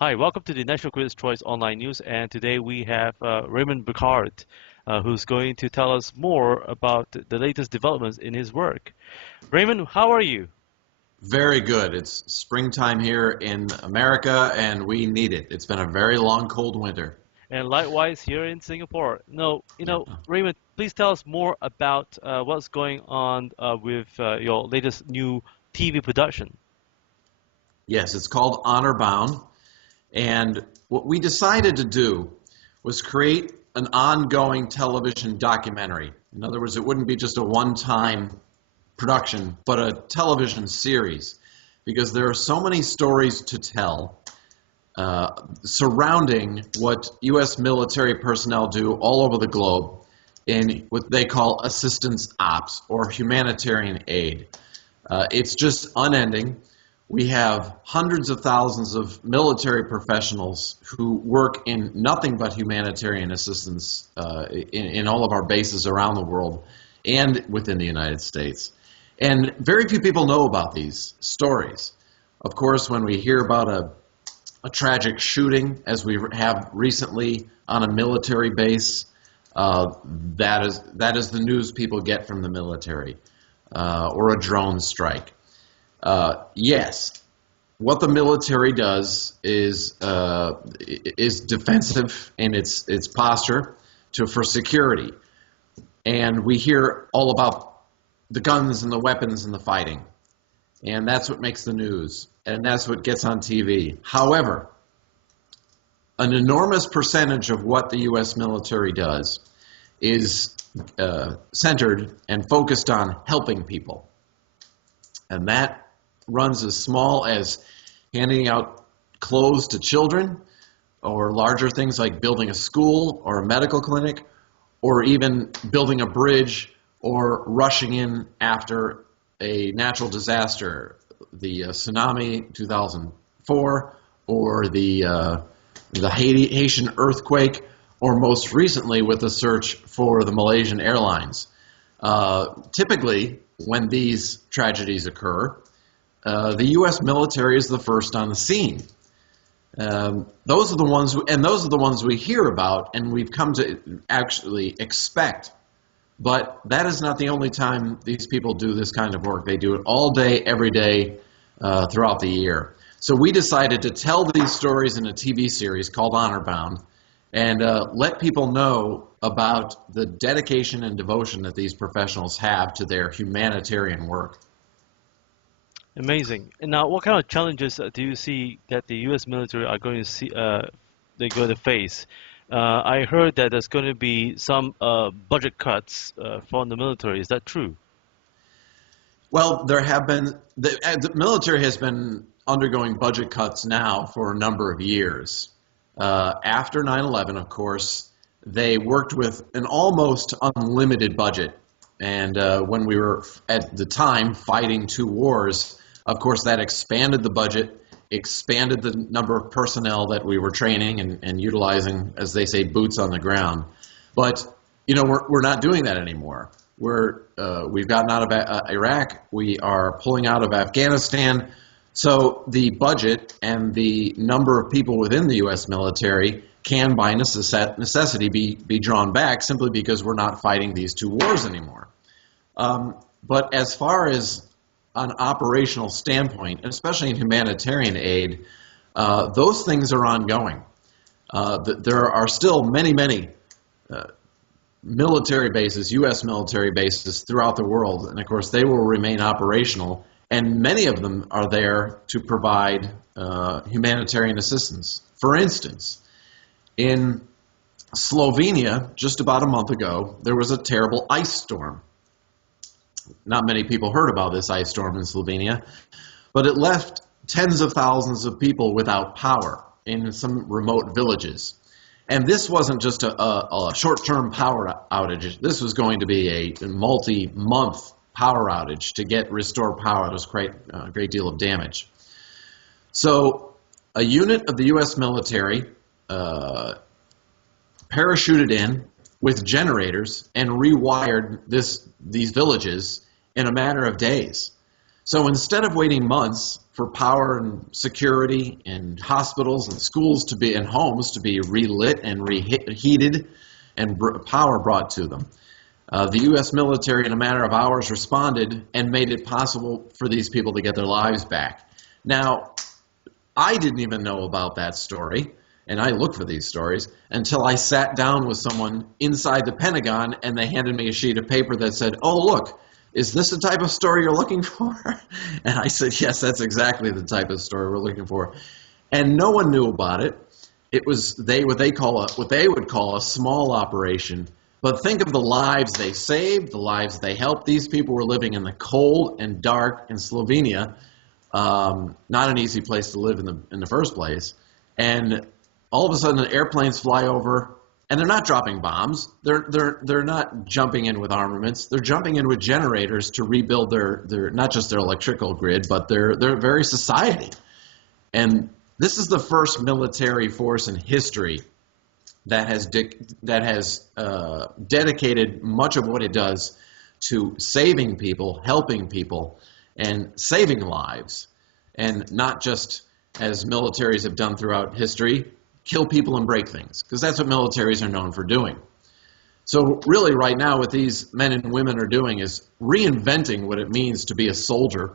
Hi, welcome to the National Critics' Choice Online News, and today we have Raymond Bechard, who's going to tell us more about the latest developments in his work. Raymond, how are you? Very good. It's springtime here in America, and we need it. It's been a very long, cold winter. And likewise here in Singapore. No, Yeah. Raymond, please tell us more about what's going on with your latest new TV production. Yes, it's called Honor Bound. And what we decided to do was create an ongoing television documentary. In other words, it wouldn't be just a one-time production, but a television series, because there are so many stories to tell surrounding what U.S. military personnel do all over the globe in what they call assistance ops or humanitarian aid. It's just unending. We have hundreds of thousands of military professionals who work in nothing but humanitarian assistance in all of our bases around the world and within the United States. And very few people know about these stories. Of course, when we hear about a tragic shooting, as we have recently on a military base, that is the news people get from the military, or a drone strike. Yes, what the military does is defensive in its posture for security, and we hear all about the guns and the weapons and the fighting, and that's what makes the news, and that's what gets on TV. However, an enormous percentage of what the U.S. military does is centered and focused on helping people, and that runs as small as handing out clothes to children, or larger things like building a school or a medical clinic, or even building a bridge or rushing in after a natural disaster, the tsunami 2004, or the Haitian earthquake, or most recently with the search for the Malaysian Airlines. Typically, when these tragedies occur, the U.S. military is the first on the scene. Those are the ones we hear about, and we've come to actually expect. But that is not the only time these people do this kind of work. They do it all day, every day, throughout the year. So we decided to tell these stories in a TV series called Honor Bound, and let people know about the dedication and devotion that these professionals have to their humanitarian work. Amazing. And now, what kind of challenges do you see that the U.S. military are going to see they're going to face? I heard that there's going to be some budget cuts from the military. Is that true? Well, there have been the military has been undergoing budget cuts now for a number of years. After 9/11, of course, they worked with an almost unlimited budget. And when we were at the time fighting two wars, of course, that expanded the budget, expanded the number of personnel that we were training and utilizing, as they say, boots on the ground. But we're not doing that anymore. We've gotten out of Iraq. We are pulling out of Afghanistan. So the budget and the number of people within the U.S. military can, by necessity, be drawn back simply because we're not fighting these two wars anymore. But as far as an operational standpoint, especially in humanitarian aid, those things are ongoing. There are still many military bases, U.S. military bases throughout the world, and of course they will remain operational, and many of them are there to provide humanitarian assistance. For instance, in Slovenia, just about a month ago, there was a terrible ice storm. Not many people heard about this ice storm in Slovenia, but it left tens of thousands of people without power in some remote villages. And this wasn't just a short-term power outage. This was going to be a multi-month power outage to restore power. There was a great deal of damage. So a unit of the U.S. military parachuted in with generators and rewired these villages in a matter of days. So instead of waiting months for power and security and hospitals and schools to be and homes to be relit and reheated and power brought to them, the U.S. military in a matter of hours responded and made it possible for these people to get their lives back. Now, I didn't even know about that story, and I look for these stories, until I sat down with someone inside the Pentagon and they handed me a sheet of paper that said, "Oh, look, is this the type of story you're looking for?" And I said, "Yes, that's exactly the type of story we're looking for." And no one knew about it. It was what they would call a small operation. But think of the lives they saved, the lives they helped. These people were living in the cold and dark in Slovenia, not an easy place to live in the first place. And all of a sudden, the airplanes fly over, and they're not dropping bombs. They're not jumping in with armaments. They're jumping in with generators to rebuild their not just their electrical grid, but their very society. And this is the first military force in history that has dedicated much of what it does to saving people, helping people, and saving lives, and not just, as militaries have done throughout history, kill people and break things, because that's what militaries are known for doing. So really right now what these men and women are doing is reinventing what it means to be a soldier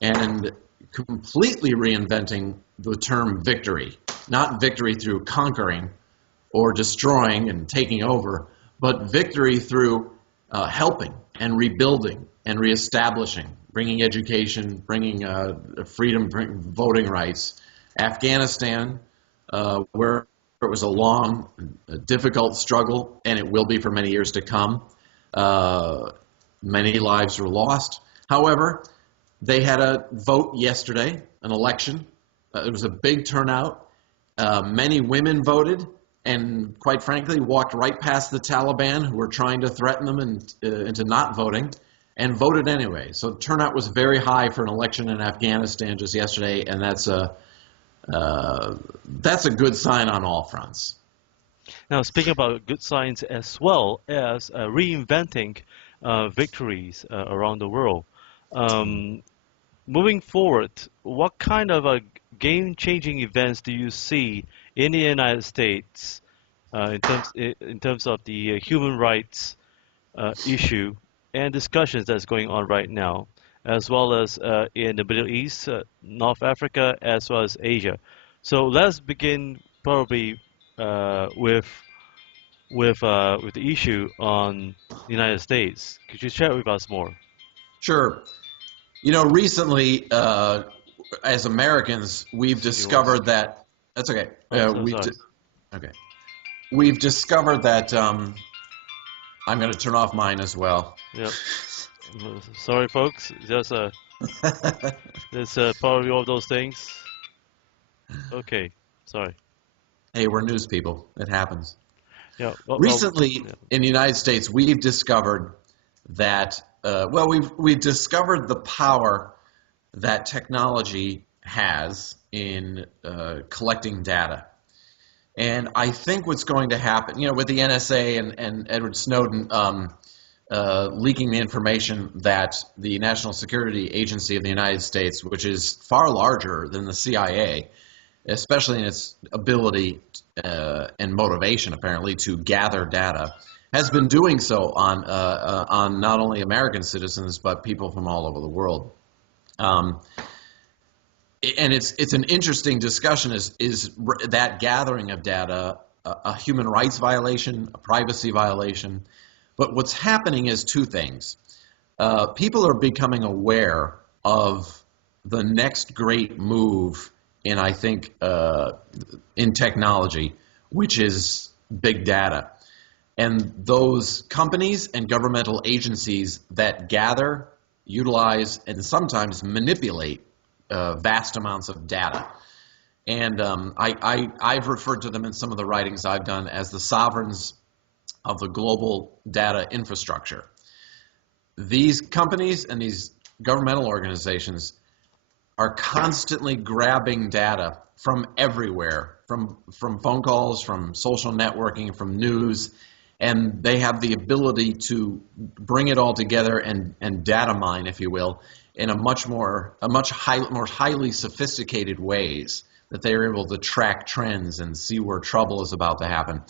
and completely reinventing the term victory. Not victory through conquering or destroying and taking over, but victory through helping and rebuilding and reestablishing, bringing education, bringing freedom, voting rights. Afghanistan, where it was a long, difficult struggle, and it will be for many years to come. Many lives were lost. However, they had a vote yesterday, an election. It was a big turnout. Many women voted, and quite frankly, walked right past the Taliban, who were trying to threaten them into not voting, and voted anyway. So turnout was very high for an election in Afghanistan just yesterday, and that's a good sign on all fronts. Now, speaking about good signs as well as reinventing victories around the world, moving forward, what kind of game-changing events do you see in the United States in terms of the human rights issue and discussions that's going on right now, as well as in the Middle East, North Africa, as well as Asia? So let's begin probably with the issue on the United States. Could you share with us more? Sure. You know, recently, as Americans, we've discovered that. That's okay. Okay. We've discovered that. I'm going to turn off mine as well. Yep. Sorry, folks. Just it's probably all of those things. Okay. Sorry. Hey, we're news people. It happens. Yeah. Recently, in the United States, we've discovered that. We've discovered the power that technology has in collecting data. And I think what's going to happen, you know, with the NSA and Edward Snowden leaking the information that the National Security Agency of the United States, which is far larger than the CIA, especially in its ability and motivation, apparently, to gather data, has been doing so on not only American citizens but people from all over the world. And it's an interesting discussion. Is that gathering of data a human rights violation, a privacy violation? But what's happening is two things. People are becoming aware of the next great move in, I think, in technology, which is big data. And those companies and governmental agencies that gather, utilize, and sometimes manipulate vast amounts of data. And I've referred to them in some of the writings I've done as the sovereigns of the global data infrastructure. These companies and these governmental organizations are constantly grabbing data from everywhere, from phone calls, from social networking, from news, and they have the ability to bring it all together and data mine, if you will, in a much more highly sophisticated ways, that they are able to track trends and see where trouble is about to happen.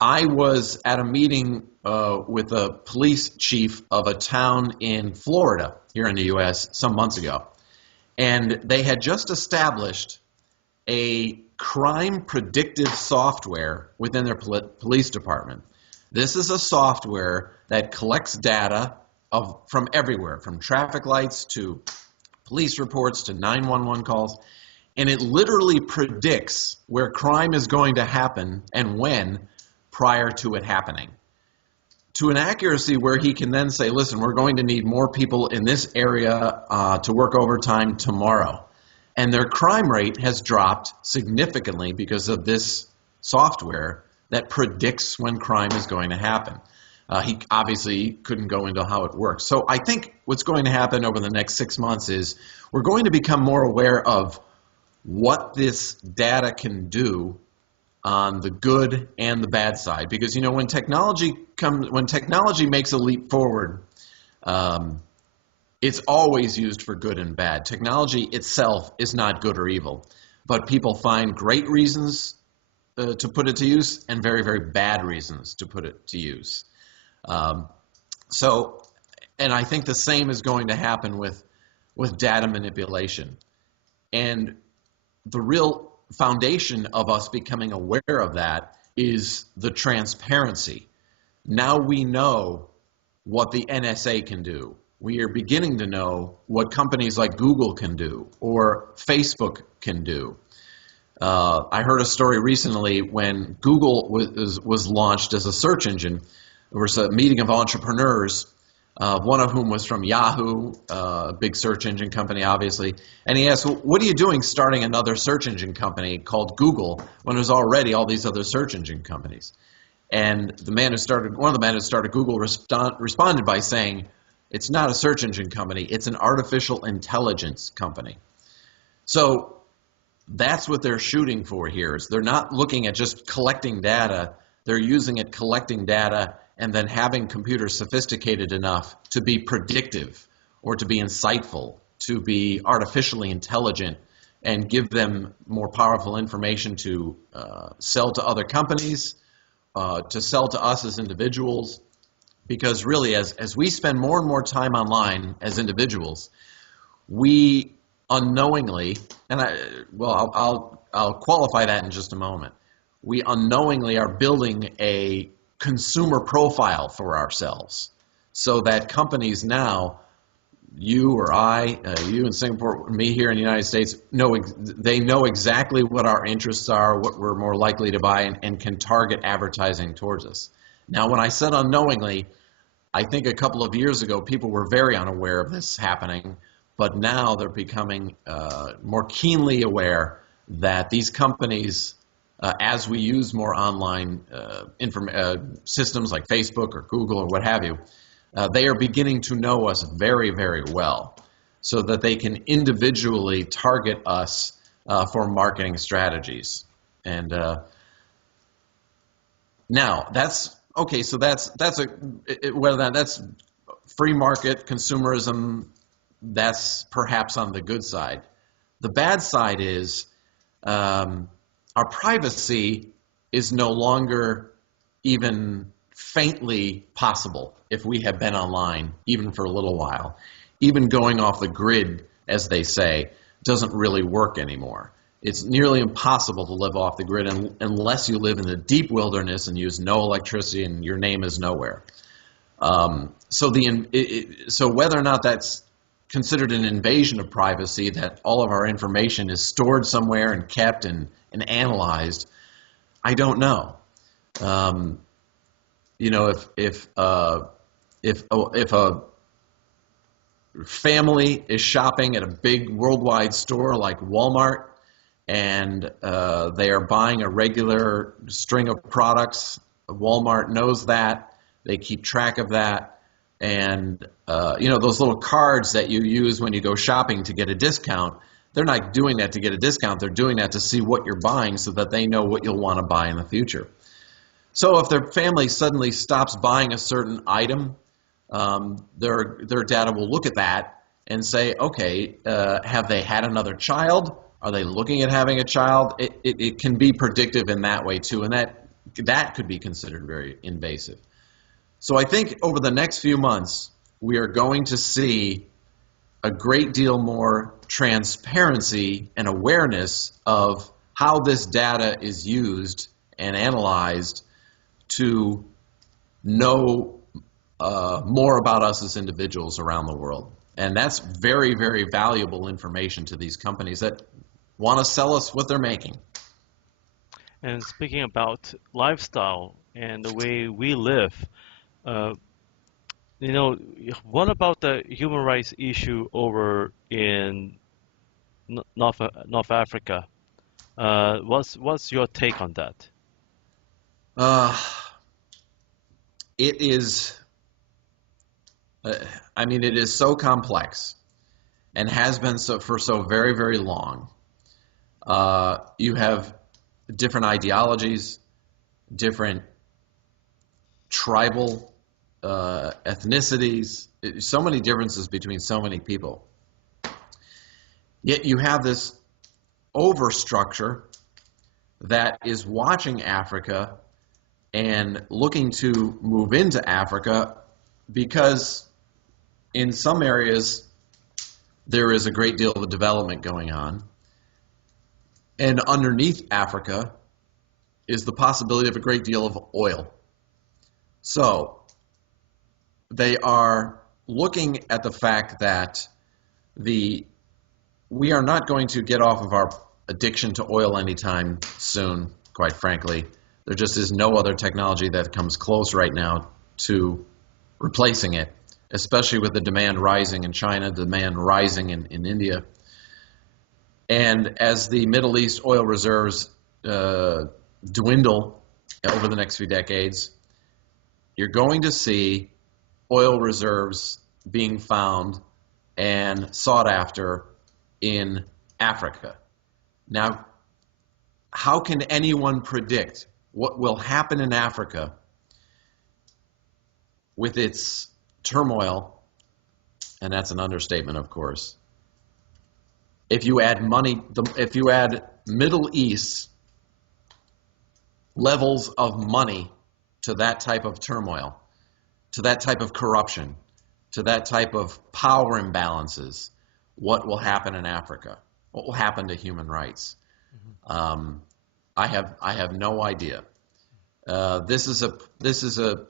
I was at a meeting with a police chief of a town in Florida, here in the U.S., some months ago, and they had just established a crime predictive software within their police department. This is a software that collects data from everywhere, from traffic lights to police reports to 911 calls, and it literally predicts where crime is going to happen and when prior to it happening, to an accuracy where he can then say, listen, we're going to need more people in this area to work overtime tomorrow. And their crime rate has dropped significantly because of this software that predicts when crime is going to happen. He obviously couldn't go into how it works. So I think what's going to happen over the next 6 months is we're going to become more aware of what this data can do on the good and the bad side. Because, you know, when technology makes a leap forward, it's always used for good and bad. Technology itself is not good or evil, but people find great reasons to put it to use and very, very bad reasons to put it to use. And I think the same is going to happen with data manipulation. And the real foundation of us becoming aware of that is the transparency. Now we know what the NSA can do. We are beginning to know what companies like Google can do or Facebook can do. I heard a story recently when Google was launched as a search engine. There was a meeting of entrepreneurs, one of whom was from Yahoo, a big search engine company, obviously. And he asked, well, what are you doing starting another search engine company called Google when there's already all these other search engine companies? And one of the men who started Google responded by saying, it's not a search engine company, it's an artificial intelligence company. So that's what they're shooting for here. Is they're not looking at just collecting data, they're using it collecting data and then having computers sophisticated enough to be predictive or to be insightful, to be artificially intelligent, and give them more powerful information to sell to other companies, to sell to us as individuals. Because really, as we spend more and more time online as individuals, we unknowingly, and I'll qualify that in just a moment, we unknowingly are building a consumer profile for ourselves, so that companies now, you or I, you in Singapore, me here in the United States, they know exactly what our interests are, what we're more likely to buy, and can target advertising towards us. Now, when I said unknowingly, I think a couple of years ago people were very unaware of this happening, but now they're becoming more keenly aware that these companies, as we use more online systems like Facebook or Google or what have you, they are beginning to know us very, very well, so that they can individually target us for marketing strategies. And now that's okay. So that's whether that's free market consumerism. That's perhaps on the good side. The bad side is our privacy is no longer even faintly possible if we have been online even for a little while. Even going off the grid, as they say, doesn't really work anymore. It's nearly impossible to live off the grid unless you live in the deep wilderness and use no electricity and your name is nowhere. So whether or not that's considered an invasion of privacy, that all of our information is stored somewhere and kept and analyzed, I don't know. You know, if a family is shopping at a big worldwide store like Walmart, and they are buying a regular string of products, Walmart knows that. They keep track of that. And, you know, those little cards that you use when you go shopping to get a discount, they're not doing that to get a discount. They're doing that to see what you're buying so that they know what you'll want to buy in the future. So if their family suddenly stops buying a certain item, their data will look at that and say, okay, have they had another child? Are they looking at having a child? It can be predictive in that way too, and that could be considered very invasive. So I think over the next few months, we are going to see a great deal more transparency and awareness of how this data is used and analyzed to know more about us as individuals around the world. And that's very, very valuable information to these companies that want to sell us what they're making. And speaking about lifestyle and the way we live, uh, you know, what about the human rights issue over in North Africa? What's your take on that? Uh, it is, I mean, it is so complex and has been so for so very, very long. You have different ideologies, different tribal ethnicities, so many differences between so many people. Yet you have this overstructure that is watching Africa and looking to move into Africa because in some areas there is a great deal of development going on. And underneath Africa is the possibility of a great deal of oil. So they are looking at the fact that we are not going to get off of our addiction to oil anytime soon, quite frankly. There just is no other technology that comes close right now to replacing it, especially with the demand rising in China, demand rising in India. And as the Middle East oil reserves dwindle over the next few decades, you're going to see oil reserves being found and sought after in Africa. Now, how can anyone predict what will happen in Africa with its turmoil? And that's an understatement, of course. If you add Middle East levels of money to that type of turmoil, to that type of corruption, to that type of power imbalances, what will happen in Africa? What will happen to human rights? I have no idea. This is a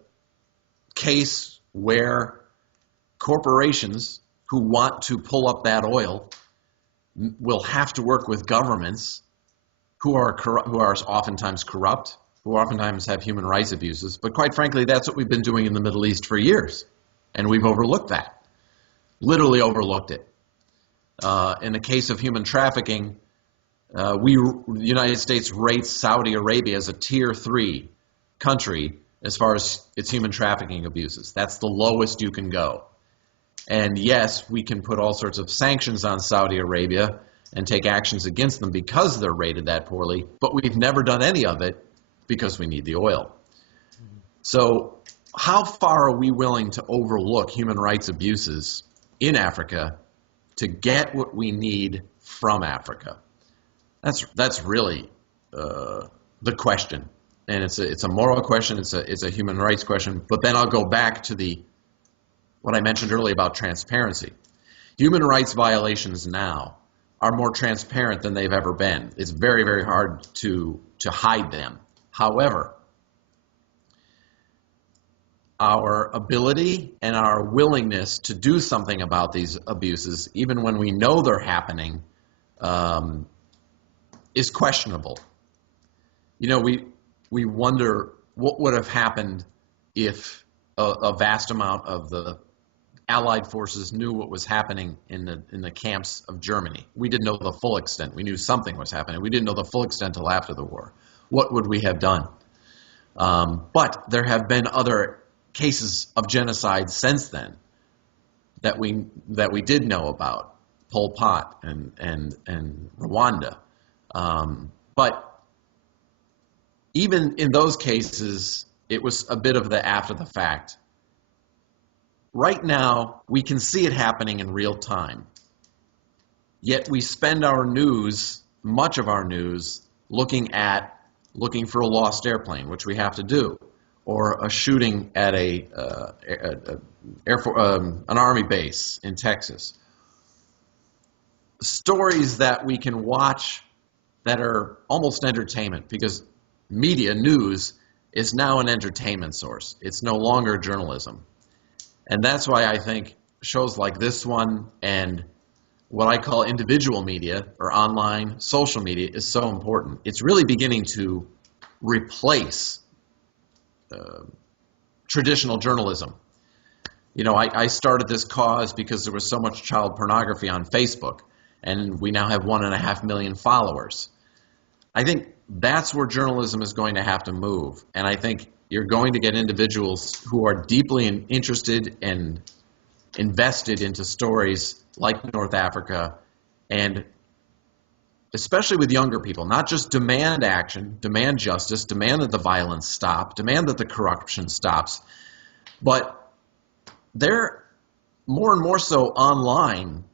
case where corporations who want to pull up that oil will have to work with governments who are oftentimes corrupt, who oftentimes have human rights abuses. But quite frankly, that's what we've been doing in the Middle East for years, and we've overlooked that, literally overlooked it. In the case of human trafficking, the United States rates Saudi Arabia as a tier 3 country as far as its human trafficking abuses. That's the lowest you can go. And yes, we can put all sorts of sanctions on Saudi Arabia and take actions against them because they're rated that poorly, but we've never done any of it because we need the oil. So how far are we willing to overlook human rights abuses in Africa to get what we need from Africa? That's really the question, and it's a moral question. It's a human rights question. But then I'll go back to what I mentioned earlier about transparency. Human rights violations now are more transparent than they've ever been. It's very, very hard to hide them. However, our ability and our willingness to do something about these abuses, even when we know they're happening, is questionable. You know, we wonder what would have happened if a vast amount of the Allied forces knew what was happening in the camps of Germany. We didn't know the full extent. We knew something was happening. We didn't know the full extent until after the war. What would we have done? But there have been other cases of genocide since then that we did know about, Pol Pot and Rwanda. But even in those cases, it was a bit of the after the fact. right now we can see it happening in real time. Yet we spend our news, much of our news, looking for a lost airplane, which we have to do, or a shooting at an army base in Texas. Stories that we can watch that are almost entertainment, because media news is now an entertainment source. It's no longer journalism. And that's why I think shows like this one and what I call individual media or online social media is so important. It's really beginning to replace traditional journalism. You know, I started this cause because there was so much child pornography on Facebook, and we now have 1.5 million followers. I think that's where journalism is going to have to move, and I think you're going to get individuals who are deeply interested and invested into stories like North Africa, and especially with younger people, not just demand action, demand justice, demand that the violence stop, demand that the corruption stops, but they're more and more so online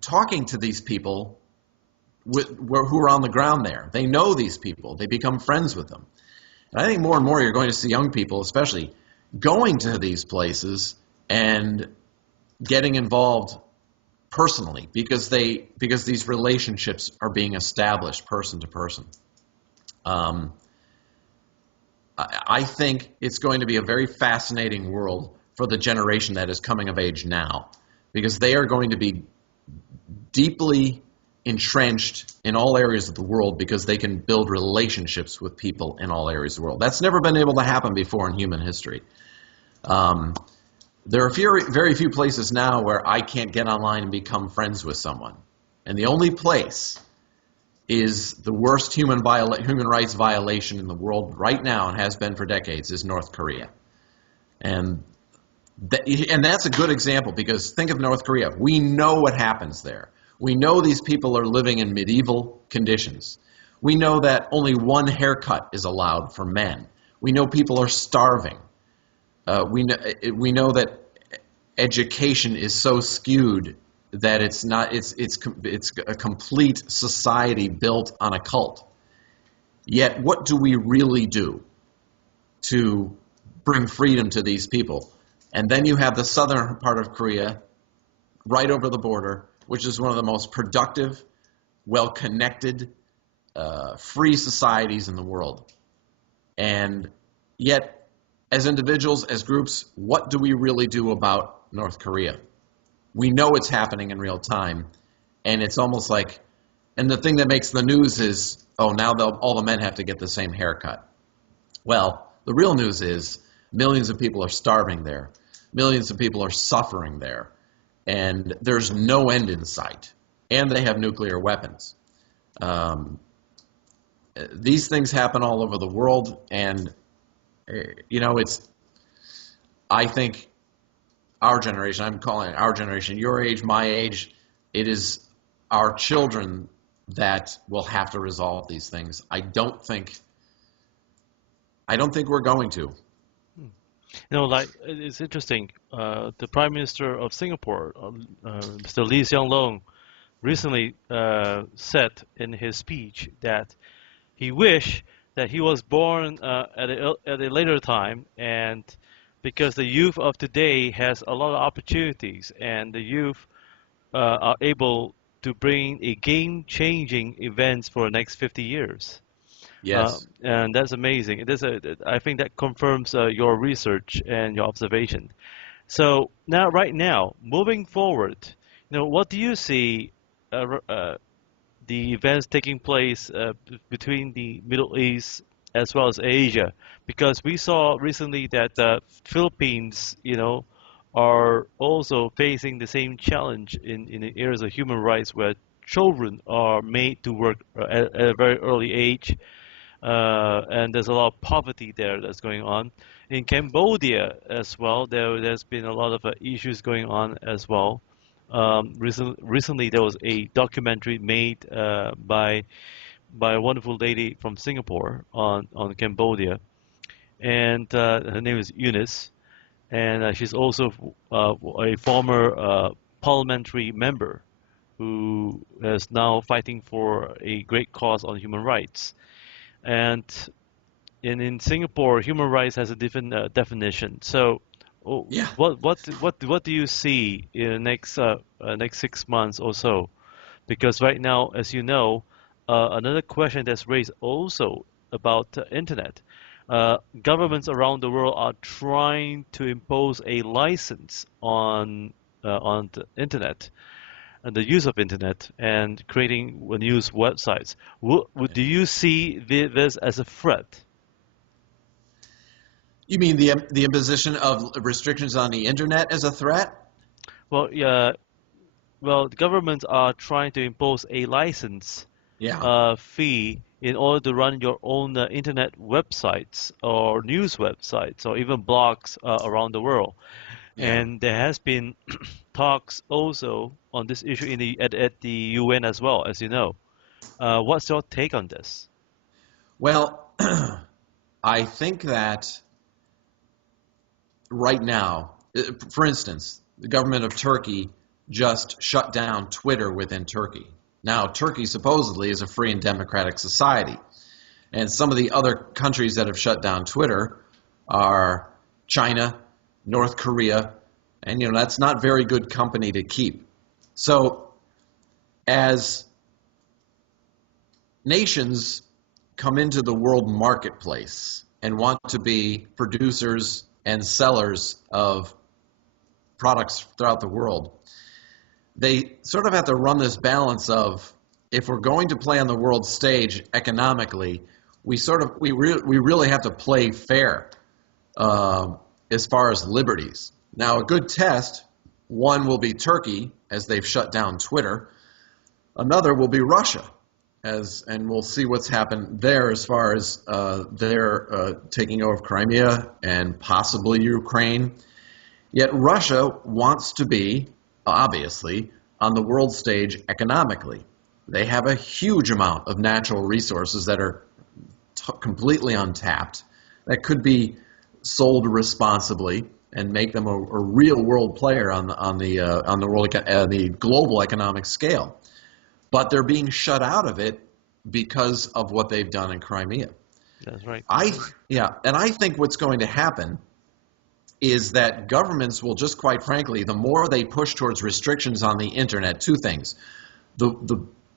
talking to these people who are on the ground there. They know these people. They become friends with them. And I think more and more you're going to see young people, especially, going to these places and getting involved personally because these relationships are being established person to person. I think it's going to be a very fascinating world for the generation that is coming of age now, because they are going to be deeply entrenched in all areas of the world because they can build relationships with people in all areas of the world. That's never been able to happen before in human history. There are very few places now where I can't get online and become friends with someone. And the only place is the worst human rights violation in the world right now, and has been for decades, is North Korea. And that's a good example, because think of North Korea. We know what happens there. We know these people are living in medieval conditions. We know that only one haircut is allowed for men. We know people are starving. We know that education is so skewed that it's a complete society built on a cult. Yet, what do we really do to bring freedom to these people? And then you have the southern part of Korea, right over the border, which is one of the most productive, well-connected, free societies in the world. And yet, as individuals, as groups, what do we really do about North Korea? We know it's happening in real time, and it's almost like, and the thing that makes the news is, oh, now all the men have to get the same haircut. Well, the real news is millions of people are starving there. Millions of people are suffering there, and there's no end in sight, and they have nuclear weapons. These things happen all over the world, and I think our generation, I'm calling it our generation, your age, my age, it is our children that will have to resolve these things. I don't think we're going to. Like it's interesting. The Prime Minister of Singapore, Mr. Lee Hsien Loong, recently said in his speech that he wished that he was born at a later time, and because the youth of today has a lot of opportunities, and the youth are able to bring a game-changing events for the next 50 years. Yes. And that's amazing. I think that confirms your research and your observation. So right now, moving forward, what do you see the events taking place between the Middle East as well as Asia? Because we saw recently that the Philippines, are also facing the same challenge in the areas of human rights, where children are made to work at a very early age, and there's a lot of poverty there that's going on. In Cambodia as well, there's been a lot of issues going on as well. Recently, there was a documentary made by a wonderful lady from Singapore on Cambodia, and her name is Eunice. and she's also a former parliamentary member who is now fighting for a great cause on human rights. And in Singapore, human rights has a different definition. So, oh, Yeah. what do you see in the next 6 months or so? Because right now, as you know, another question that's raised also about the internet. Governments around the world are trying to impose a license on the internet and the use of internet and creating news websites. Do you see this as a threat? You mean the imposition of restrictions on the internet as a threat? Well, yeah, well, the governments are trying to impose a license Yeah. fee in order to run your own internet websites or news websites or even blogs around the world. Yeah. And there has been talks also on this issue at the UN as well, as you know. What's your take on this? Well, I think that right now, for instance, the government of Turkey just shut down Twitter within Turkey. Now, Turkey supposedly is a free and democratic society. And some of the other countries that have shut down Twitter are China, North Korea, and that's not very good company to keep. So, as nations come into the world marketplace and want to be producers and sellers of products throughout the world, they sort of have to run this balance of, if we're going to play on the world stage economically, we really have to play fair as far as liberties. Now, a good test, one will be Turkey, as they've shut down Twitter. Another will be Russia, and we'll see what's happened there as far as their taking over Crimea and possibly Ukraine. Yet Russia wants to be, obviously, on the world stage economically. They have a huge amount of natural resources that are completely untapped, that could be sold responsibly and make them a real world player on the global economic scale. But they're being shut out of it because of what they've done in Crimea. That's right. And I think what's going to happen is that governments will just, quite frankly, the more they push towards restrictions on the internet, two things.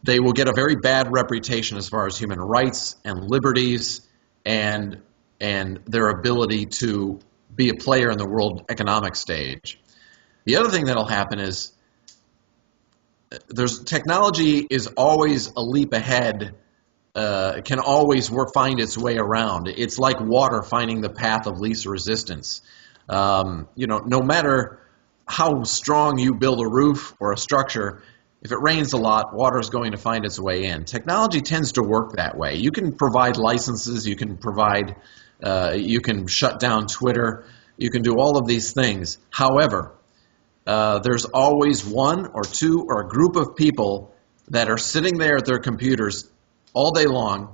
They will get a very bad reputation as far as human rights and liberties and their ability to be a player in the world economic stage. The other thing that'll happen is technology is always a leap ahead, can always find its way around. It's like water finding the path of least resistance. No matter how strong you build a roof or a structure, if it rains a lot, water is going to find its way in. Technology tends to work that way. You can provide licenses, you can shut down Twitter, you can do all of these things. However, there's always one or two or a group of people that are sitting there at their computers all day long,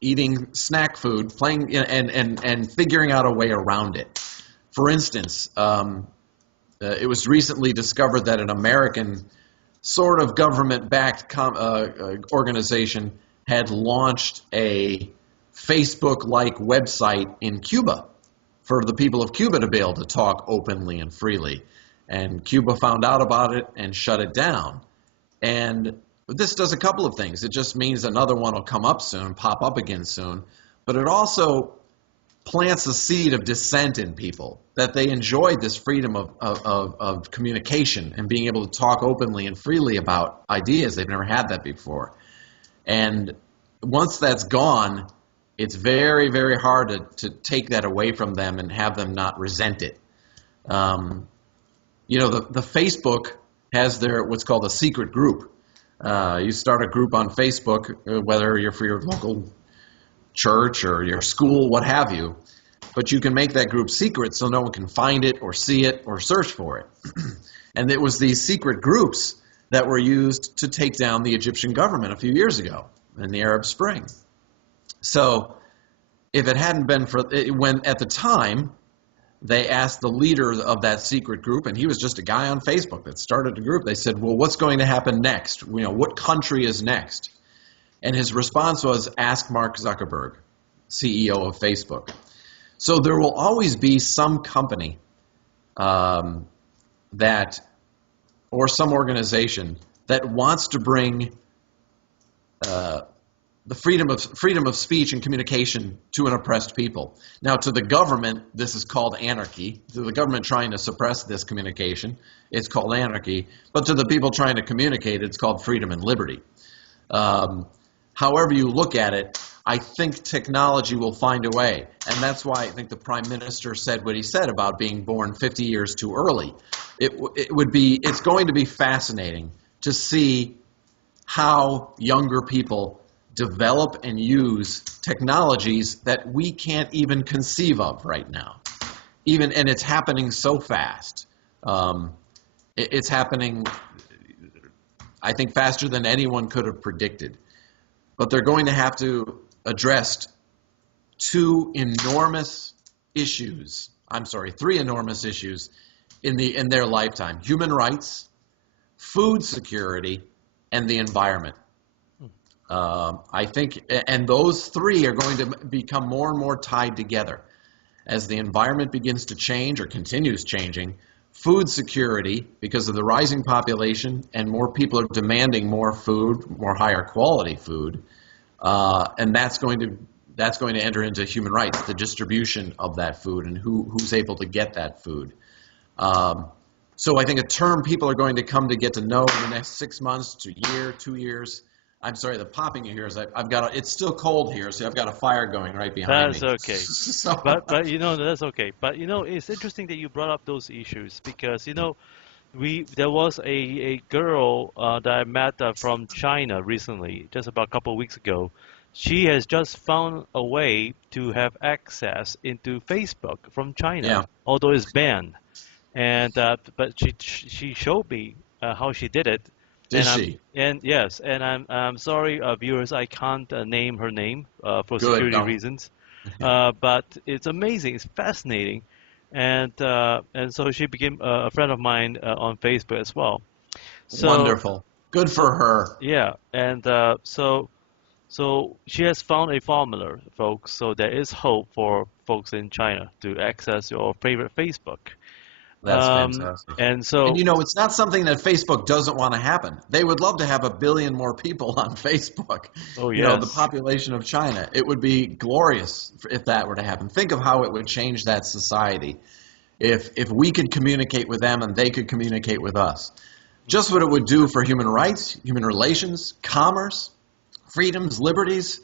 eating snack food, playing and figuring out a way around it. For instance, it was recently discovered that an American sort of government-backed organization had launched a Facebook-like website in Cuba for the people of Cuba to be able to talk openly and freely. And Cuba found out about it and shut it down. And this does a couple of things. It just means another one will come up soon, pop up again soon. But it also plants a seed of dissent in people, that they enjoyed this freedom of communication and being able to talk openly and freely about ideas. They've never had that before. And once that's gone, it's very, very hard to take that away from them and have them not resent it. The Facebook has what's called a secret group. You start a group on Facebook, whether you're for your local church or your school, what have you, but you can make that group secret so no one can find it or see it or search for it. And it was these secret groups that were used to take down the Egyptian government a few years ago in the Arab Spring. So if it hadn't been for when at the time they asked the leader of that secret group, and he was just a guy on Facebook that started a group. They said, well, what's going to happen next? What country is next? And his response was, ask Mark Zuckerberg, CEO of Facebook. So there will always be some company that, or some organization that wants to bring the freedom of speech and communication to an oppressed people. Now, to the government, this is called anarchy. To the government trying to suppress this communication, it's called anarchy. But to the people trying to communicate, it's called freedom and liberty. However you look at it, I think technology will find a way. And that's why I think the Prime Minister said what he said about being born 50 years too early. It's going to be fascinating to see how younger people develop and use technologies that we can't even conceive of right now. And it's happening so fast. It's happening, I think, faster than anyone could have predicted. But they're going to have to address three enormous issues in their lifetime: human rights, food security, and the environment. I think, and those three are going to become more and more tied together as the environment begins to change or continues changing. Food security, because of the rising population and more people are demanding more food, more higher quality food, and that's going to enter into human rights, the distribution of that food and who's able to get that food. So I think a term people are going to come to get to know in the next 6 months to a year, 2 years. I'm sorry, the popping you hear is it's still cold here, so I've got a fire going right behind me. That's okay. So, But that's okay. But it's interesting that you brought up those issues because there was a girl that I met from China recently, just about a couple of weeks ago. She has just found a way to have access into Facebook from China, yeah. although it's banned. And but she showed me how she did it. Did And she? Yes, and I'm sorry, viewers, I can't name her name for Good, security no. reasons. But it's amazing, it's fascinating, and so she became a friend of mine on Facebook as well. So Wonderful. Good for her. yeah, and so she has found a formula, folks. So there is hope for folks in China to access your favorite Facebook. That's fantastic. And so And it's not something that Facebook doesn't want to happen. They would love to have 1 billion more people on Facebook. oh The yes, population of China. It would be glorious if that were to happen. Think of how it would change that society if we could communicate with them and they could communicate with us. Just what it would do for human rights, human relations, commerce, freedoms, liberties.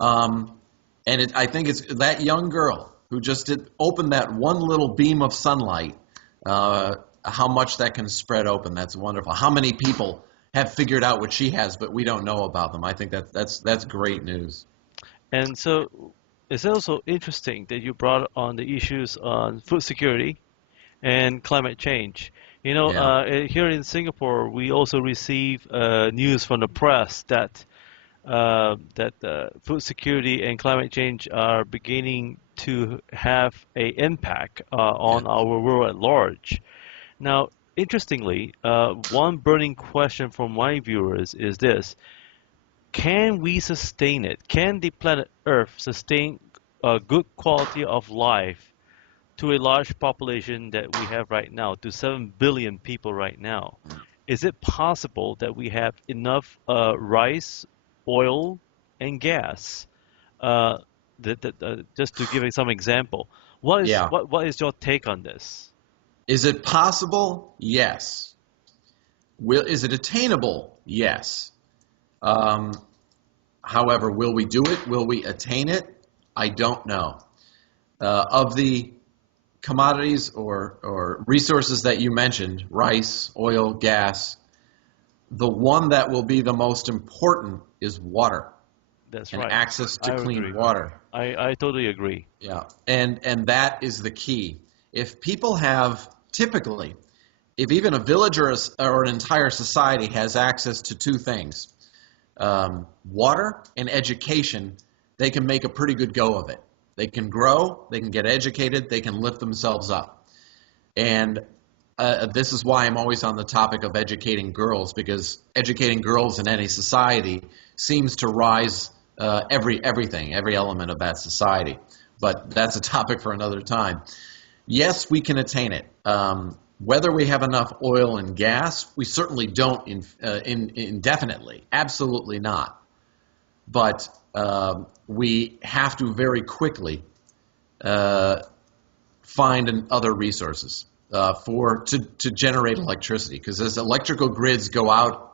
I think it's that young girl who just opened that one little beam of sunlight. How much that can spread open. That's wonderful. How many people have figured out what she has, but we don't know about them? I think that's great news. and so it's also interesting that you brought on the issues on food security and climate change. Yeah. Here in Singapore, we also receive news from the press that food security and climate change are beginning to have an impact on our world at large. Now, interestingly, one burning question from my viewers is this: can we sustain it? Can the planet Earth sustain a good quality of life to a large population that we have right now, to 7 billion people right now? Is it possible that we have enough rice, oil, and gas? Just to give you some example, what is your take on this? Is it possible? Yes. Is it attainable? Yes. However, will we do it? Will we attain it? I don't know. Of the commodities or resources that you mentioned, rice, oil, gas, the one that will be the most important is water. That's and right. access to I clean agree. water. I totally agree. Yeah, and that is the key. If people have, typically, if even a village or an entire society has access to two things, water and education, they can make a pretty good go of it. They can grow, they can get educated, they can lift themselves up. And this is why I'm always on the topic of educating girls, because educating girls in any society seems to rise everything, every element of that society. But that's a topic for another time. Yes, we can attain it. Whether we have enough oil and gas, we certainly don't indefinitely. Absolutely not. But we have to very quickly find other resources to generate electricity. Because as electrical grids go out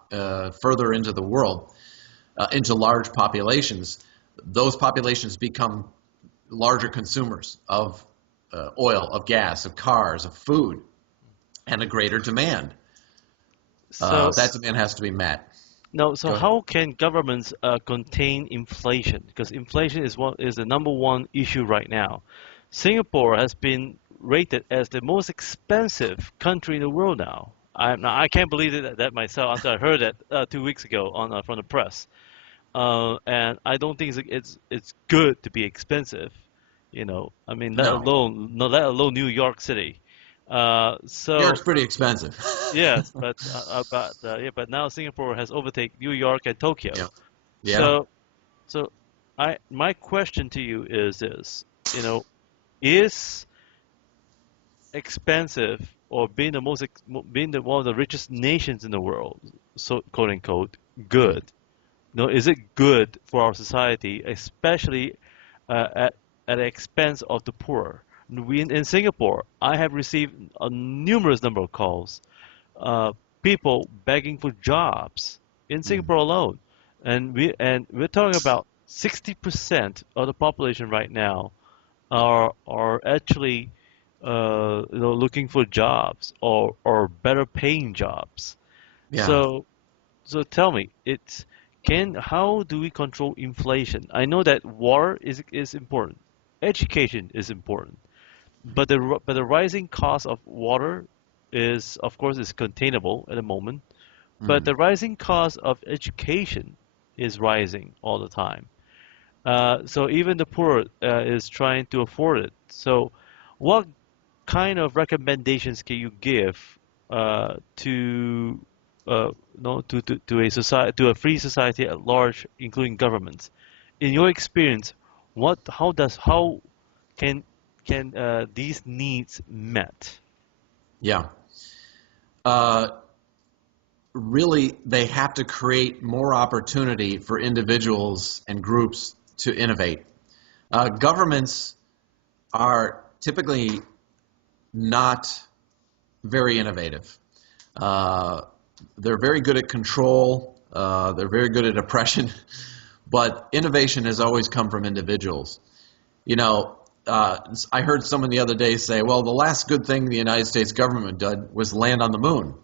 further into the world, into large populations, those populations become larger consumers of oil, of gas, of cars, of food, and a greater demand. So That demand has to be met. no, so Go ahead. how can governments contain inflation? Because inflation is the number one issue right now. Singapore has been rated as the most expensive country in the world now. I can't believe that myself until I heard that 2 weeks ago from the press. And I don't think it's good to be expensive. I mean, No, let alone New York City. New York's So pretty expensive. yes, but now Singapore has overtaken New York and Tokyo. Yeah, yeah. So so my question to you is this, is expensive or being the one of the richest nations in the world, so quote unquote, good? No, is it good for our society, especially at the expense of the poor? In Singapore, I have received a numerous number of calls, people begging for jobs in Mm. Singapore alone, and we're talking about 60% of the population right now are actually looking for jobs or better paying jobs. Yeah, So so tell me, how do we control inflation? I know that water is important, education is important, but the rising cost of water is, of course, is containable at the moment. But mm. the rising cost of education is rising all the time. So even the poor is trying to afford it. So what kind of recommendations can you give to no to a society, to a free society at large, including governments? In your experience, how can these needs met? Yeah. Uh, Really, they have to create more opportunity for individuals and groups to innovate. Governments are typically not very innovative. Uh, they're very good at control. They're very good at oppression, but innovation has always come from individuals. You know, I heard someone the other day say, well, the last good thing the United States government did was land on the moon.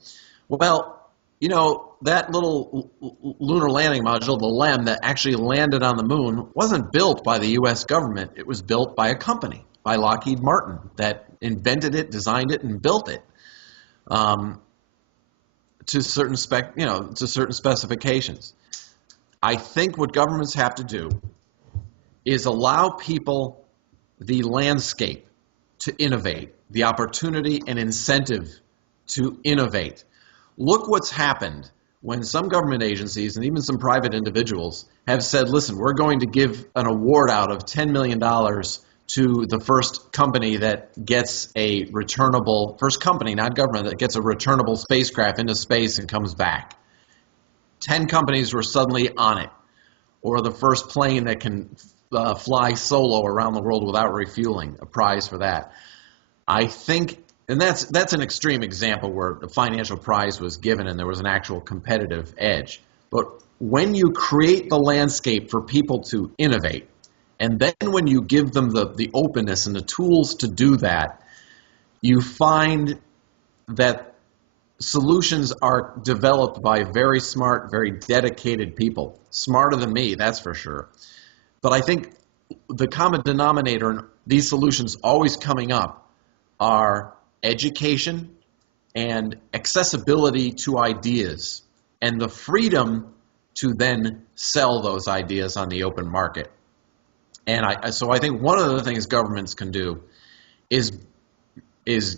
Well, that little lunar landing module, the LEM, that actually landed on the moon wasn't built by the U.S. government. It was built by a company, by Lockheed Martin, that invented it, designed it, and built it um, to certain specifications. I think what governments have to do is allow people the landscape to innovate, the opportunity and incentive to innovate. Look what's happened when some government agencies and even some private individuals have said, listen, we're going to give an award out of $10 million to the first company that gets a returnable, first company, not government, that gets a returnable spacecraft into space and comes back. 10 companies were suddenly on it. Or the first plane that can fly solo around the world without refueling, a prize for that. I think, and that's an extreme example where the financial prize was given and there was an actual competitive edge. But when you create the landscape for people to innovate, and then when you give them the openness and the tools to do that, you find that solutions are developed by very smart, very dedicated people. Smarter than me, that's for sure. But I think the common denominator in these solutions always coming up are education and accessibility to ideas and the freedom to then sell those ideas on the open market. And so I think one of the things governments can do is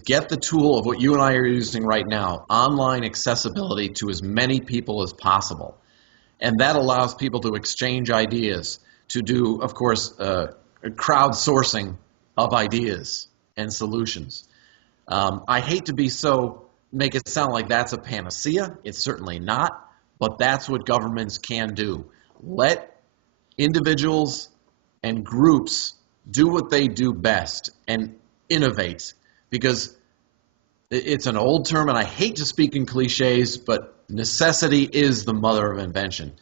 get the tool of what you and I are using right now, online accessibility to as many people as possible. And that allows people to exchange ideas, to do, of course, crowdsourcing of ideas and solutions. I hate to make it sound like that's a panacea. It's certainly not, but that's what governments can do. Let individuals and groups do what they do best and innovate, because it's an old term, and I hate to speak in cliches, but necessity is the mother of invention.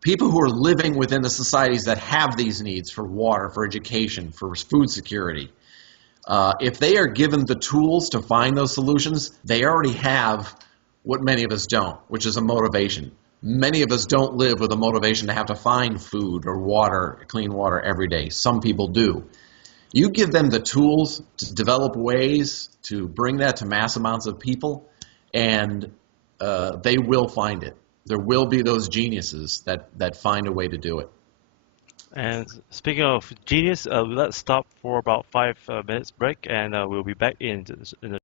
People who are living within the societies that have these needs for water, for education, for food security, if they are given the tools to find those solutions, they already have what many of us don't, which is a motivation. Many of us don't live with a motivation to have to find food or water, clean water every day. Some people do. You give them the tools to develop ways to bring that to mass amounts of people, and they will find it. There will be those geniuses that find a way to do it. And speaking of genius, let's stop for about 5 minutes break, and we'll be back in a